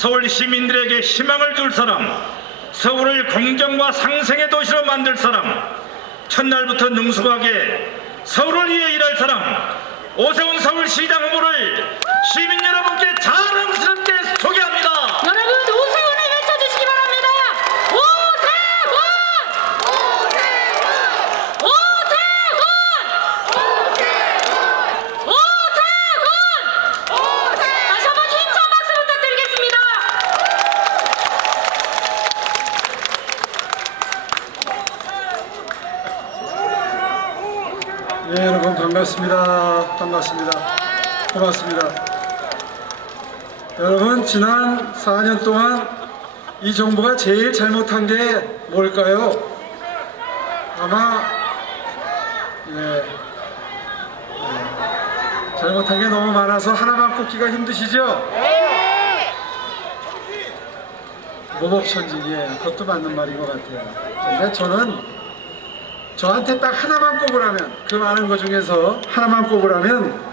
서울 시민들에게 희망을 줄 사람, 서울을 공정과 상생의 도시로 만들 사람, 첫날부터 능숙하게 서울을 위해 일할 사람, 오세훈 서울시장 후보를 시민 여러분께 자랑스럽게 소개합니다. 여러분 오세훈을 외쳐주시기 바랍니다. 오세훈! 오세훈! 오세훈! 오세훈! 다시 한번 힘찬 박수 부탁드리겠습니다. 예, 여러분 반갑습니다. 반갑습니다. 고맙습니다. 여러분, 지난 4년 동안 이 정부가 제일 잘못한 게 뭘까요? 아마 잘못한 게 너무 많아서 하나만 꼽기가 힘드시죠? 모법천지, 그것도 맞는 말인 것 같아요. 근데 저한테 딱 하나만 꼽으라면, 그 많은 것 중에서 하나만 꼽으라면,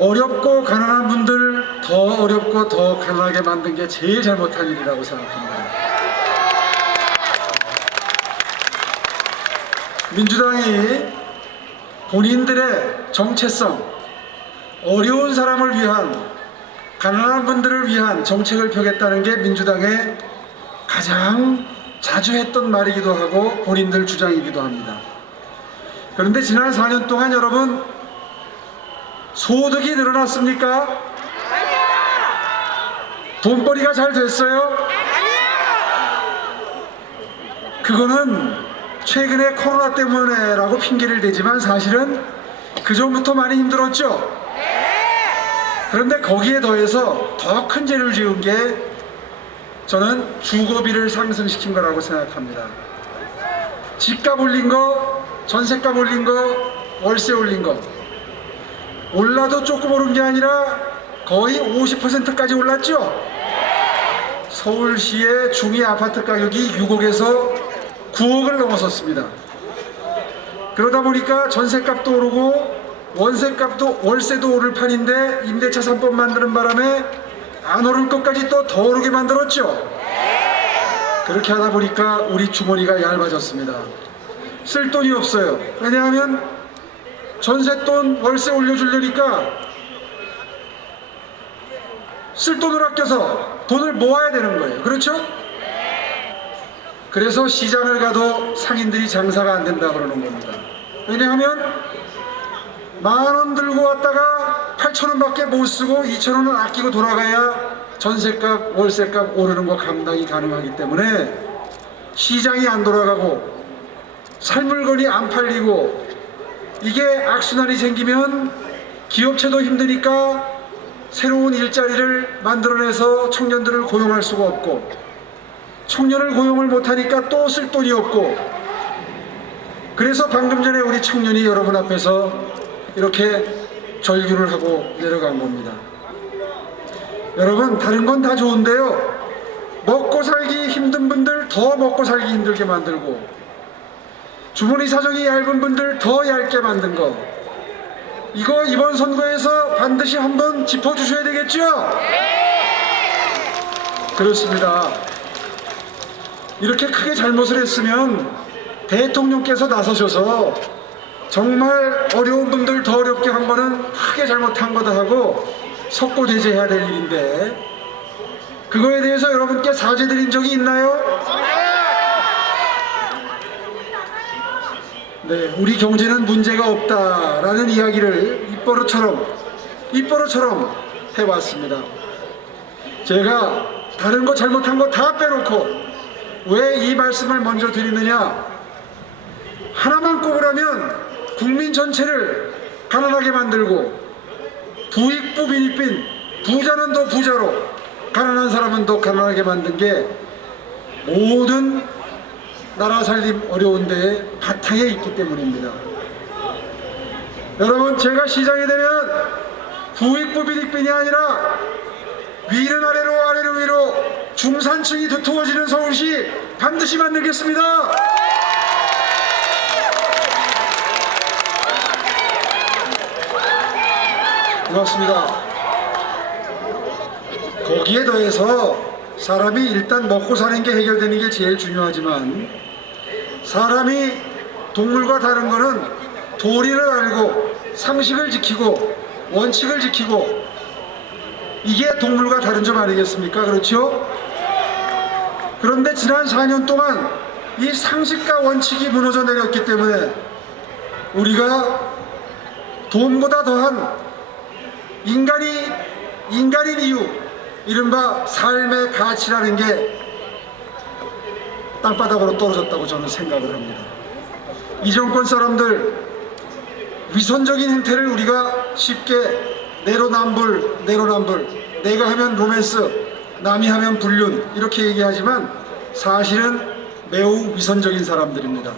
어렵고 가난한 분들 더 어렵고 더 가난하게 만든 게 제일 잘못한 일이라고 생각합니다. 민주당이 본인들의 정체성, 어려운 사람을 위한, 가난한 분들을 위한 정책을 펴겠다는 게 민주당의 가장 자주 했던 말이기도 하고 본인들 주장이기도 합니다. 그런데 지난 4년 동안 여러분, 소득이 늘어났습니까? 돈벌이가 잘 됐어요? 그거는 최근에 코로나 때문에라고 핑계를 대지만 사실은 그 전부터 많이 힘들었죠? 그런데 거기에 더해서 더 큰 죄를 지은 게 저는 주거비를 상승시킨 거라고 생각합니다. 집값 올린 거, 전셋값 올린 거, 월세 올린 거, 올라도 조금 오른 게 아니라 거의 50%까지 올랐죠? 서울시의 중위 아파트 가격이 6억에서 9억을 넘어섰습니다. 그러다 보니까 전셋값도 오르고 원세값도, 월세도 오를 판인데 임대차 3법 만드는 바람에 안 오를 것까지 또 더 오르게 만들었죠. 그렇게 하다 보니까 우리 주머니가 얇아졌습니다. 쓸 돈이 없어요. 왜냐하면 전셋돈, 월세 올려주려니까 쓸 돈을 아껴서 돈을 모아야 되는 거예요. 그렇죠? 그래서 시장을 가도 상인들이 장사가 안 된다 그러는 겁니다. 왜냐하면 10,000원 들고 왔다가 8,000원 밖에 못 쓰고 2,000원을 아끼고 돌아가야 전셋값, 월세값 오르는 거 감당이 가능하기 때문에 시장이 안 돌아가고 살 물건이 안 팔리고, 이게 악순환이 생기면 기업체도 힘드니까 새로운 일자리를 만들어내서 청년들을 고용할 수가 없고, 청년을 고용을 못하니까 또 쓸 돈이 없고, 그래서 방금 전에 우리 청년이 여러분 앞에서 이렇게 절규를 하고 내려간 겁니다. 여러분, 다른 건 다 좋은데요, 먹고 살기 힘든 분들 더 먹고 살기 힘들게 만들고, 주머니 사정이 얇은 분들 더 얇게 만든 거, 이거 이번 선거에서 반드시 한번 짚어주셔야 되겠죠? 그렇습니다. 이렇게 크게 잘못을 했으면 대통령께서 나서셔서 정말 어려운 분들 더 어렵게 한 거는 크게 잘못한 거다 하고 석고대죄해야 될 일인데, 그거에 대해서 여러분께 사죄드린 적이 있나요? 네, 우리 경제는 문제가 없다라는 이야기를 입버릇처럼 해왔습니다. 제가 다른 거 잘못한 거 다 빼놓고 왜 이 말씀을 먼저 드리느냐, 하나만 꼽으라면 국민 전체를 가난하게 만들고, 부익부 빈익빈, 부자는 더 부자로, 가난한 사람은 더 가난하게 만든 게 모든 나라 살림 어려운 데에 바탕에 있기 때문입니다. 여러분, 제가 시장에 되면 부익부 빈익빈이 아니라 위는 아래로, 아래로 위로 중산층이 두터워지는 서울시 반드시 만들겠습니다. 고맙습니다. 거기에 더해서 사람이 일단 먹고 사는 게 해결되는 게 제일 중요하지만 사람이 동물과 다른 거는 도리를 알고 상식을 지키고 원칙을 지키고 이게 동물과 다른 점 아니겠습니까? 그렇죠? 그런데 지난 4년 동안 이 상식과 원칙이 무너져 내렸기 때문에 우리가 돈보다 더한 인간인 이유, 이른바 삶의 가치라는 게 땅바닥으로 떨어졌다고 저는 생각을 합니다. 이 정권 사람들 위선적인 행태를 우리가 쉽게 내로남불, 내가 하면 로맨스, 남이 하면 불륜 이렇게 얘기하지만 사실은 매우 위선적인 사람들입니다.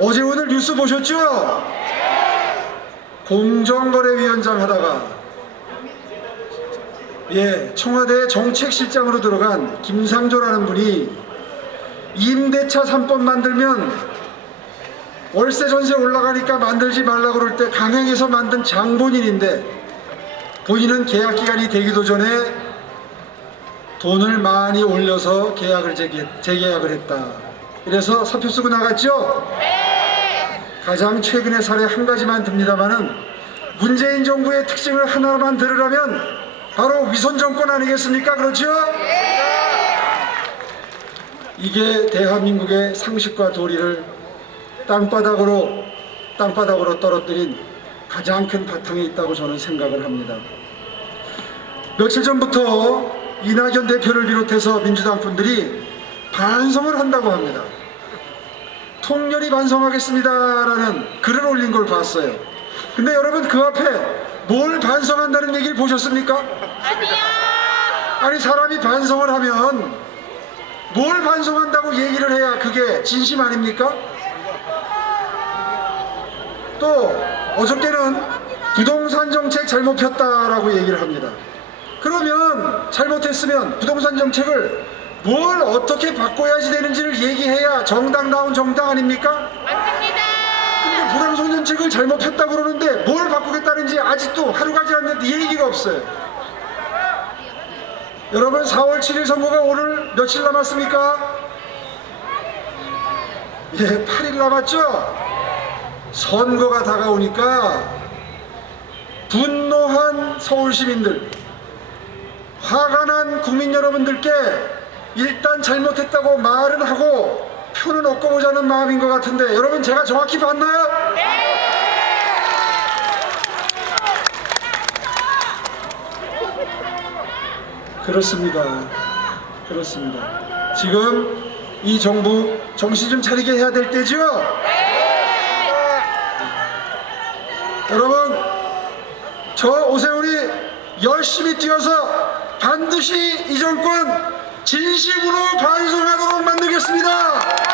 어제 오늘 뉴스 보셨죠? 공정거래위원장 하다가 청와대 정책실장으로 들어간 김상조라는 분이 임대차 3법 만들면 월세 전세 올라가니까 만들지 말라고 그럴 때 강행해서 만든 장본인인데 본인은 계약 기간이 되기도 전에 돈을 많이 올려서 계약을 재계약을 했다. 이래서 사표 쓰고 나갔죠? 가장 최근의 사례 한 가지만 듭니다만은 문재인 정부의 특징을 하나만 들으라면 바로 위선 정권 아니겠습니까? 그렇죠? 이게 대한민국의 상식과 도리를 땅바닥으로 떨어뜨린 가장 큰 바탕에 있다고 저는 생각을 합니다. 며칠 전부터 이낙연 대표를 비롯해서 민주당 분들이 반성을 한다고 합니다. 통렬히 반성하겠습니다라는 글을 올린 걸 봤어요. 근데 여러분 그 앞에 뭘 반성한다는 얘기를 보셨습니까? 아니 사람이 반성을 하면 뭘 반성한다고 얘기를 해야 그게 진심 아닙니까? 또 어저께는 부동산 정책 잘못 폈다라고 얘기를 합니다. 그러면 잘못했으면 부동산 정책을 뭘 어떻게 바꿔야지 되는지를 얘기해야 정당다운 정당 아닙니까? 맞습니다. 근데 부동산 정책을 잘못했다고 그러는데 뭘 바꾸겠다는지 아직도 하루 가지 않는데 얘기가 없어요. 여러분 4월 7일 선거가 오늘 며칠 남았습니까? 8일 남았죠? 선거가 다가오니까 분노한 서울 시민들, 화가 난 국민 여러분들께 일단 잘못했다고 말은 하고 표는 얻고보자는 마음인 것 같은데 여러분 제가 정확히 봤나요? 그렇습니다. 지금 이 정부 정신 좀 차리게 해야 될 때죠? 여러분 저 오세훈이 열심히 뛰어서 반드시 이 정권 진심으로 반성하도록 만들겠습니다.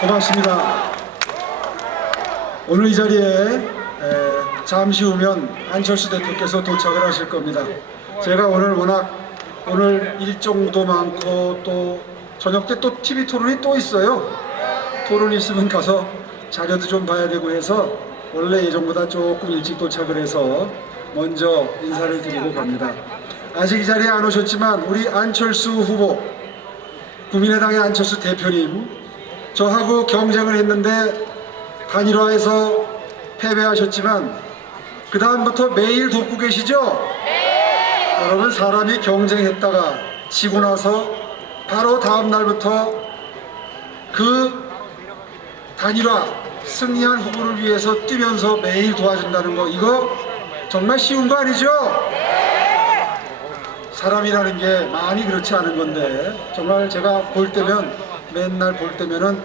고맙습니다. 오늘 이 자리에 잠시 후면 안철수 대표께서 도착을 하실 겁니다. 제가 오늘 일정도 많고 또 저녁 때 또 TV 토론이 또 있어요. 토론이 있으면 가서 자료도 좀 봐야 되고 해서 원래 예정보다 조금 일찍 도착을 해서 먼저 인사를 드리고 갑니다. 아직 이 자리에 안 오셨지만 우리 안철수 후보, 국민의당의 안철수 대표님, 저하고 경쟁을 했는데 단일화해서 패배하셨지만 그 다음부터 매일 돕고 계시죠? 여러분 사람이 경쟁했다가 지고 나서 바로 다음 날부터 그 단일화 승리한 후보를 위해서 뛰면서 매일 도와준다는 거 이거 정말 쉬운 거 아니죠? 사람이라는 게 많이 그렇지 않은 건데 정말 제가 볼 때면 맨날 볼 때면은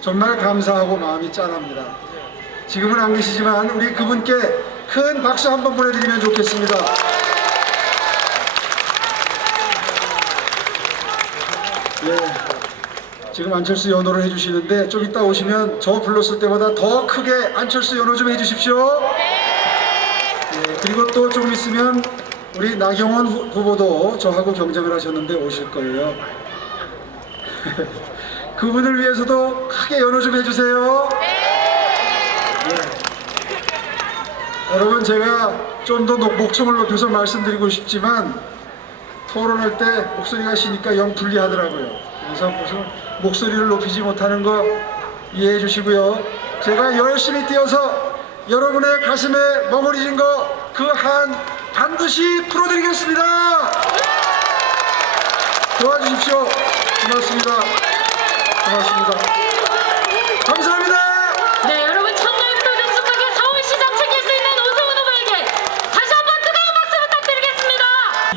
정말 감사하고 마음이 짠합니다. 지금은 안 계시지만 우리 그분께 큰 박수 한번 보내드리면 좋겠습니다. 지금 안철수 연호를 해주시는데 좀 이따 오시면 저 불렀을 때보다 더 크게 안철수 연호 좀 해주십시오. 그리고 또 좀 있으면 우리 나경원 후보도 저하고 경쟁을 하셨는데 오실 거예요. 그분을 위해서도 크게 연호 좀 해주세요. 예. 여러분, 제가 좀 더 목청을 높여서 말씀드리고 싶지만 토론할 때 목소리가 쉬니까 영 불리하더라고요. 그래서 무슨 목소리를 높이지 못하는 거 이해해 주시고요. 제가 열심히 뛰어서 여러분의 가슴에 머무르진 거 그 한 반드시 풀어드리겠습니다. 도와주십시오. 고맙습니다. 고맙습니다. 감사합니다. 네, 여러분 첫날부터 능숙하게 서울시장 챙길 수 있는 오세훈 후보에게 다시 한번 뜨거운 박수 부탁드리겠습니다.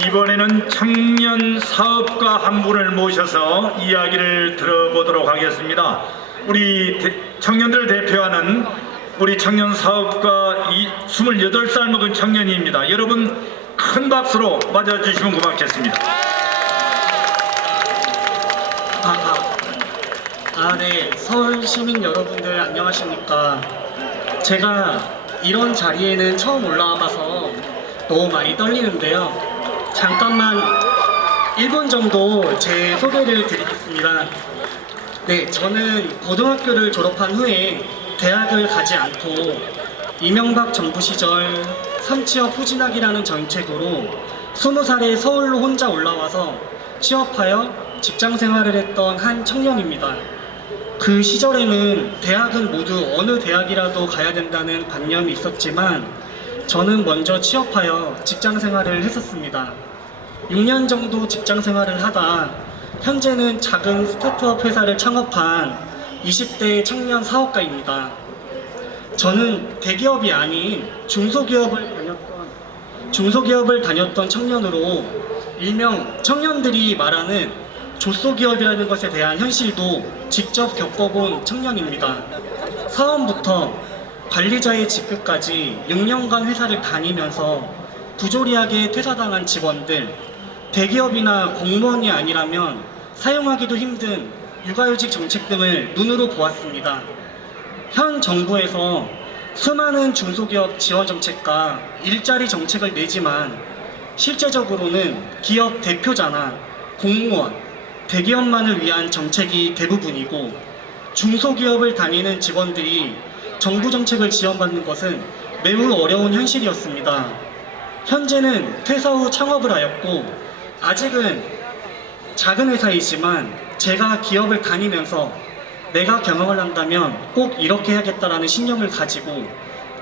이번에는 청년 사업가 한 분을 모셔서 이야기를 들어보도록 하겠습니다. 우리 청년들을 대표하는 우리 청년 사업가 28살 먹은 청년입니다. 여러분 큰 박수로 맞아주시면 고맙겠습니다. 네. 서울 시민 여러분들 안녕하십니까. 제가 이런 자리에는 처음 올라와 봐서 너무 많이 떨리는데요. 잠깐만 1분 정도 제 소개를 드리겠습니다. 네, 저는 고등학교를 졸업한 후에 대학을 가지 않고 이명박 정부 시절 선취업 후진학이라는 정책으로 20살에 서울로 혼자 올라와서 취업하여 직장 생활을 했던 한 청년입니다. 그 시절에는 대학은 모두 어느 대학이라도 가야 된다는 관념이 있었지만 저는 먼저 취업하여 직장 생활을 했었습니다. 6년 정도 직장 생활을 하다 현재는 작은 스타트업 회사를 창업한 20대 청년 사업가입니다. 저는 대기업이 아닌 중소기업을 다녔던 청년으로 일명 청년들이 말하는 조소기업이라는 것에 대한 현실도 직접 겪어본 청년입니다. 사원부터 관리자의 직급까지 6년간 회사를 다니면서 부조리하게 퇴사당한 직원들, 대기업이나 공무원이 아니라면 사용하기도 힘든 육아휴직 정책 등을 눈으로 보았습니다. 현 정부에서 수많은 중소기업 지원 정책과 일자리 정책을 내지만 실제적으로는 기업 대표자나 공무원, 대기업만을 위한 정책이 대부분이고 중소기업을 다니는 직원들이 정부 정책을 지원받는 것은 매우 어려운 현실이었습니다. 현재는 퇴사 후 창업을 하였고 아직은 작은 회사이지만 제가 기업을 다니면서 내가 경영을 한다면 꼭 이렇게 해야겠다라는 신념을 가지고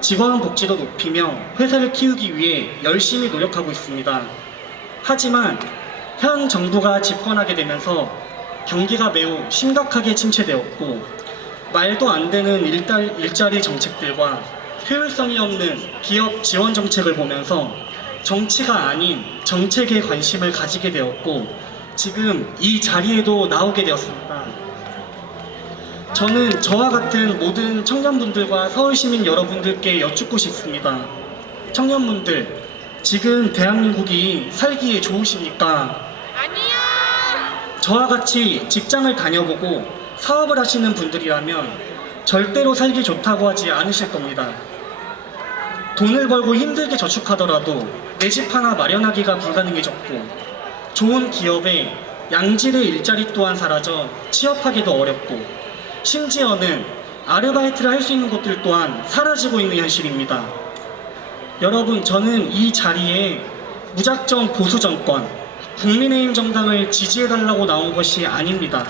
직원 복지도 높이며 회사를 키우기 위해 열심히 노력하고 있습니다. 하지만 현 정부가 집권하게 되면서 경기가 매우 심각하게 침체되었고 말도 안 되는 일자리 정책들과 효율성이 없는 기업 지원 정책을 보면서 정치가 아닌 정책에 관심을 가지게 되었고 지금 이 자리에도 나오게 되었습니다. 저는 저와 같은 모든 청년분들과 서울시민 여러분들께 여쭙고 싶습니다. 청년분들, 지금 대한민국이 살기에 좋으십니까? 아니야. 저와 같이 직장을 다녀보고 사업을 하시는 분들이라면 절대로 살기 좋다고 하지 않으실 겁니다. 돈을 벌고 힘들게 저축하더라도 내 집 하나 마련하기가 불가능해졌고 좋은 기업에 양질의 일자리 또한 사라져 취업하기도 어렵고 심지어는 아르바이트를 할 수 있는 곳들 또한 사라지고 있는 현실입니다. 여러분, 저는 이 자리에 무작정 보수 정권, 국민의힘 정당을 지지해달라고 나온 것이 아닙니다.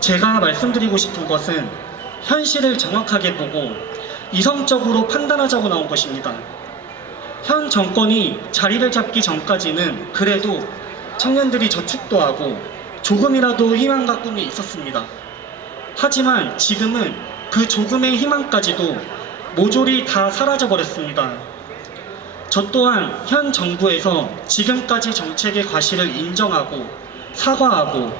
제가 말씀드리고 싶은 것은 현실을 정확하게 보고 이성적으로 판단하자고 나온 것입니다. 현 정권이 자리를 잡기 전까지는 그래도 청년들이 저축도 하고 조금이라도 희망과 꿈이 있었습니다. 하지만 지금은 그 조금의 희망까지도 모조리 다 사라져버렸습니다. 저 또한 현 정부에서 지금까지 정책의 과실을 인정하고 사과하고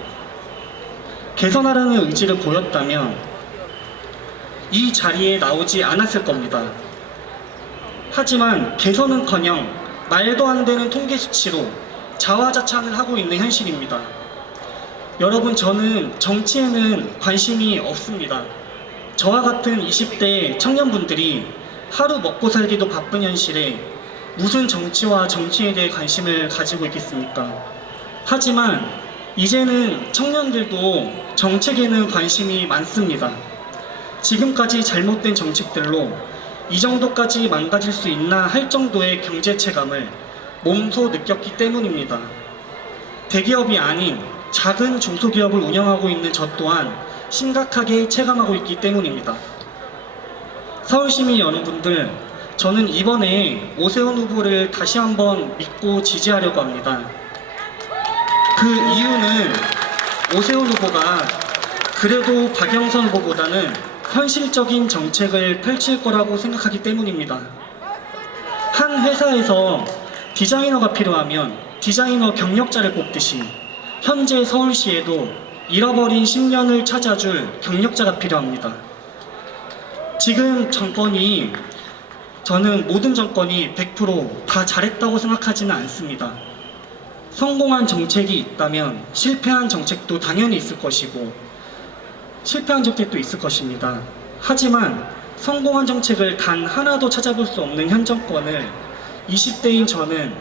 개선하려는 의지를 보였다면 이 자리에 나오지 않았을 겁니다. 하지만 개선은커녕 말도 안 되는 통계 수치로 자화자찬을 하고 있는 현실입니다. 여러분, 저는 정치에는 관심이 없습니다. 저와 같은 20대 청년분들이 하루 먹고 살기도 바쁜 현실에 무슨 정치와 정치에 대해 관심을 가지고 있겠습니까? 하지만 이제는 청년들도 정책에는 관심이 많습니다. 지금까지 잘못된 정책들로 이 정도까지 망가질 수 있나 할 정도의 경제 체감을 몸소 느꼈기 때문입니다. 대기업이 아닌 작은 중소기업을 운영하고 있는 저 또한 심각하게 체감하고 있기 때문입니다. 서울시민 여러분들, 저는 이번에 오세훈 후보를 다시 한번 믿고 지지하려고 합니다. 그 이유는 오세훈 후보가 그래도 박영선 후보보다는 현실적인 정책을 펼칠 거라고 생각하기 때문입니다. 한 회사에서 디자이너가 필요하면 디자이너 경력자를 뽑듯이 현재 서울시에도 잃어버린 10년을 찾아줄 경력자가 필요합니다. 지금 정권이, 저는 모든 정권이 100% 다 잘했다고 생각하지는 않습니다. 성공한 정책이 있다면 실패한 정책도 당연히 있을 것이고 실패한 정책도 있을 것입니다. 하지만 성공한 정책을 단 하나도 찾아볼 수 없는 현 정권을 20대인 저는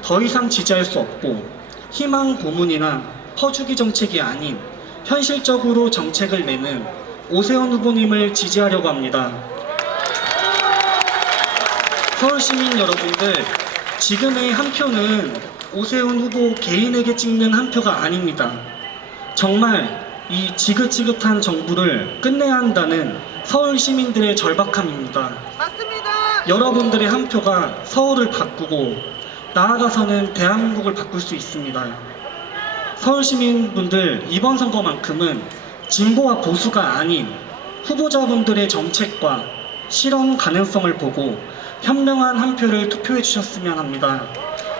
더 이상 지지할 수 없고 희망 고문이나 퍼주기 정책이 아닌 현실적으로 정책을 내는 오세훈 후보님을 지지하려고 합니다. 서울시민 여러분들, 지금의 한 표는 오세훈 후보 개인에게 찍는 한 표가 아닙니다. 정말 이 지긋지긋한 정부를 끝내야 한다는 서울 시민들의 절박함입니다. 맞습니다. 여러분들의 한 표가 서울을 바꾸고 나아가서는 대한민국을 바꿀 수 있습니다. 서울 시민분들, 이번 선거만큼은 진보와 보수가 아닌 후보자분들의 정책과 실현 가능성을 보고 현명한 한 표를 투표해 주셨으면 합니다.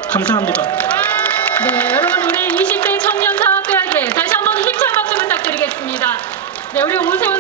감사합니다. 네, 여러분 우리 20대 청년 사업가에게 다시 한번 힘찬 박수 부탁드리겠습니다. 네, 우리 오세훈